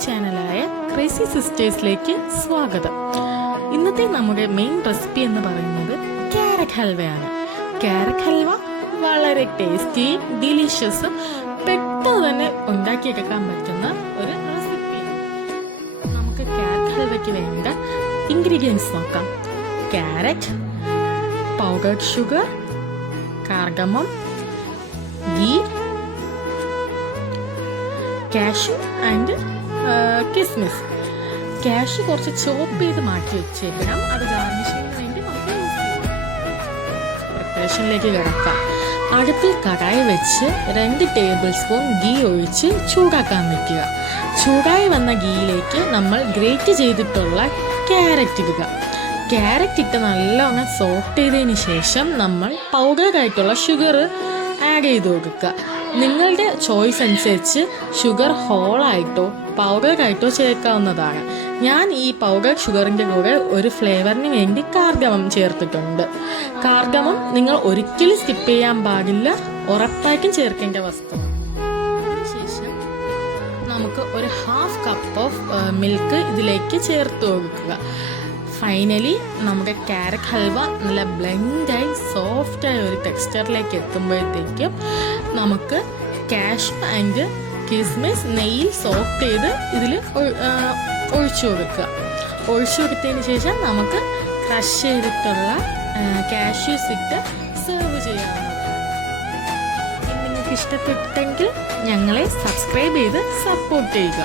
YouTube ചാനലായ crazy സിസ്റ്റേഴ്സിലേക്ക് സ്വാഗതം. ഇന്നത്തെ നമ്മുടെ മെയിൻ റെസിപ്പി എന്ന് പറയുന്നത് ക്യാരറ്റ് ഹൽവയാണ്. ക്യാരറ്റ് ഹൽവ വളരെ ടേസ്റ്റിയും ഡിലീഷ്യസും പെട്ടെന്ന് തന്നെ ഉണ്ടാക്കിയെടുക്കാൻ പറ്റുന്ന ഒരു റെസിപ്പിയാണ്. നമുക്ക് ക്യാരറ്റ് ഹൽവയ്ക്ക് വേണ്ട ഇൻഗ്രീഡിയൻസ് നോക്കാം. Carrot, powdered sugar, cardamom, ghee, cashew and കിസ്മിസ്. കാഷ്യൂ കുറച്ച് ചോപ്പ് ചെയ്ത് മാറ്റി വെച്ചേക്കണം. അത് ഗാർണിഷിങ്ങിന് വേണ്ടി നമുക്ക് യൂസ് ചെയ്യാം. പ്രിപ്പറേഷനിലേക്ക് കിടക്കാം. അടുപ്പിൽ കടായി വെച്ച് 2 ടേബിൾ സ്പൂൺ ഗീ ഒഴിച്ച് ചൂടാക്കാൻ വയ്ക്കുക. ചൂടായി വന്ന ഗീയിലേക്ക് നമ്മൾ ഗ്രേറ്റ് ചെയ്തിട്ടുള്ള ക്യാരറ്റ് ഇടുക. ക്യാരറ്റ് ഇട്ട് നല്ലോണം സോക്ക് ചെയ്തതിന് ശേഷം നമ്മൾ പൗഡറായിട്ടുള്ള ഷുഗർ ആഡ് ചെയ്ത് കൊടുക്കുക. നിങ്ങളുടെ ചോയ്സ് അനുസരിച്ച് ഷുഗർ ഹോളായിട്ടോ പൗഡറായിട്ടോ ചേർക്കാവുന്നതാണ്. ഞാൻ ഈ പൗഡർ ഷുഗറിൻ്റെ കൂടെ ഒരു ഫ്ലേവറിന് വേണ്ടി കാർഡമം ചേർത്തിട്ടുണ്ട്. കാർഡമം നിങ്ങൾ ഒരിക്കലും സ്കിപ്പ് ചെയ്യാൻ പാടില്ല, ഉറപ്പായിട്ടും ചേർക്കേണ്ട വസ്തുവാണ്. അതിനുശേഷം നമുക്ക് ഒരു 1/2 കപ്പ് ഓഫ് മിൽക്ക് ഇതിലേക്ക് ചേർത്ത് കൊടുക്കുക. ഫൈനലി നമ്മുടെ ക്യാരറ്റ് ഹൽവ നല്ല ബ്ലെൻഡായി സോഫ്റ്റായ ഒരു ടെക്സ്ചറിലേക്ക് എത്തുമ്പോഴത്തേക്കും നമുക്ക് കാഷ്യൂ ആൻഡ് കിസ്മിസ് നെയ്യിൽ സോക്ക് ചെയ്ത് ഇതിൽ ഒഴിച്ചു കൊടുക്കുക. ഒഴിച്ചു കൊടുത്തതിന് ശേഷം നമുക്ക് ക്രഷ് ചെയ്തിട്ടുള്ള കാഷ്യൂസ് ഇട്ട് സെർവ് ചെയ്യാവുന്നതാണ്. നിങ്ങൾക്ക് ഇഷ്ടപ്പെട്ടെങ്കിൽ ഞങ്ങളെ സബ്സ്ക്രൈബ് ചെയ്ത് സപ്പോർട്ട് ചെയ്യുക.